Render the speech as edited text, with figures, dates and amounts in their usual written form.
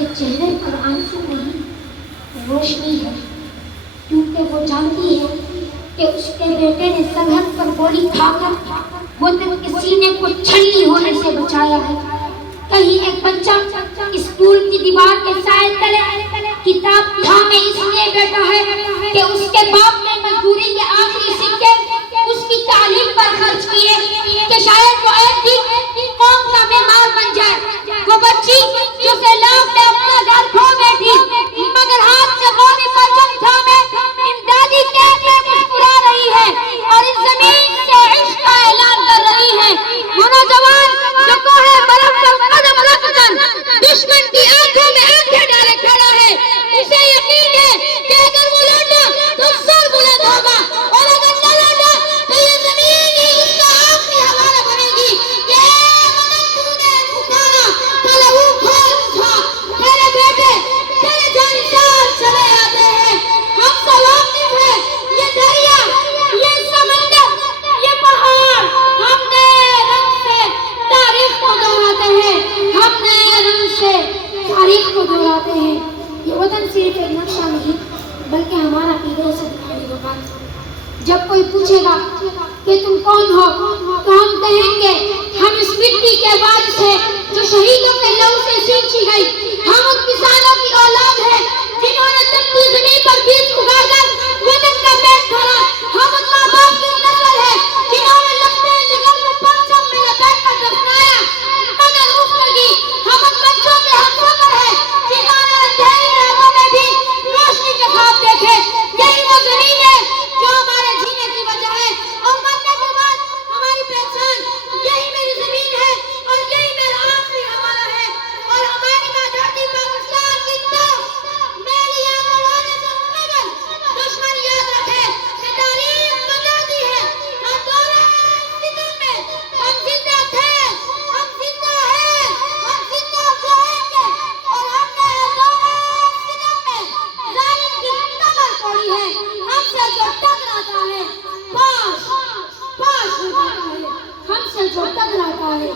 के चेहरे पर आंसू नहीं, रोशनी है, क्योंकि वो जानती है कि उसके बेटे ने सरहद पर गोली खाकर वो तक सीने को छलनी होने से बचाया है। कहीं एक बच्चा स्कूल की दीवार के साए तले किताब थामे इसलिए बैठा है कि उसके बाप ने मजदूरी के आखिरी सिक्के उसकी तालीम पर खर्च किए कि शायद वो एक दिन कौम का मेहमान बन जाए। वो बच्ची जो सैलाब में अपना घर खो बैठी, मगर हाथ से गोली परचम थामे इमदादी कैद में मुस्कुरा रही है और इस जमीन से इश्क का ऐलान कर रही है। वो नौजवान जो कोहे बर्फ पर कदम रखकर दुश्मन की आंखों में आंखें डाले खड़ा है, उसे यकीन है कि अगर वो लौटा तो सर बुलंद होगा और अगर न लौटा तो ये जमीन ही उसका आखिरी हवाला बनेगी। ये वतन तूने उठाना कल वो खोल उठा, तेरे बेटे तेरे जानिसार चले आते हैं। हम सब वाकिफ है ये दरिया, ये समंदर, ये पहाड़ हम नए रंग से तारीख को दोहराते हैं, हम नए रंग से तारीख को दोहराते हैं। ये वतन सिर्फ एक नक्शा नहीं बल्कि हमारा ईदों से दिखाई होगा। जब कोई पूछेगा कि तुम कौन हो तो हम कहेंगे हम इस मिट्टी के वारिस हैं जो शहीदों के लहू से सींची गई। हम उन किसानों की औलाद हैं जिन्होंने तपती जमीन पर बीज उगाकर वतन का पेट भरा। हम उन माँ बाप की नस्ल है जिन्होंने लपटे निगल को परचम में लपेट कर दफनाया मगर ऊँख लगी। हम उन बच्चों के हमसफर हैं जिन्होंने अंधेरी रातों में भी रोशनी के ख्वाब देखे। यही वो जमीन है जो हमारे जीने की वजह है और मरने के बाद हमारी पहचान। यही मेरी जमीन है और यही मेरा आखिरी हवाला है। और हमारी माँ धरती पाकिस्तान की तो मेरी आंखों होने से मगर दुश्मन याद रखे कि तारीख बताती है हम दौरे सितम में हम जिंदा थे, हम जिंदा हैं, हम जिंदा रहेंगे और हमने दौरे सितम में जालिम की कमर तोड़ी है। हमसे जो टकराता है पाश पाश हो जाता है, हमसे जो टकराता है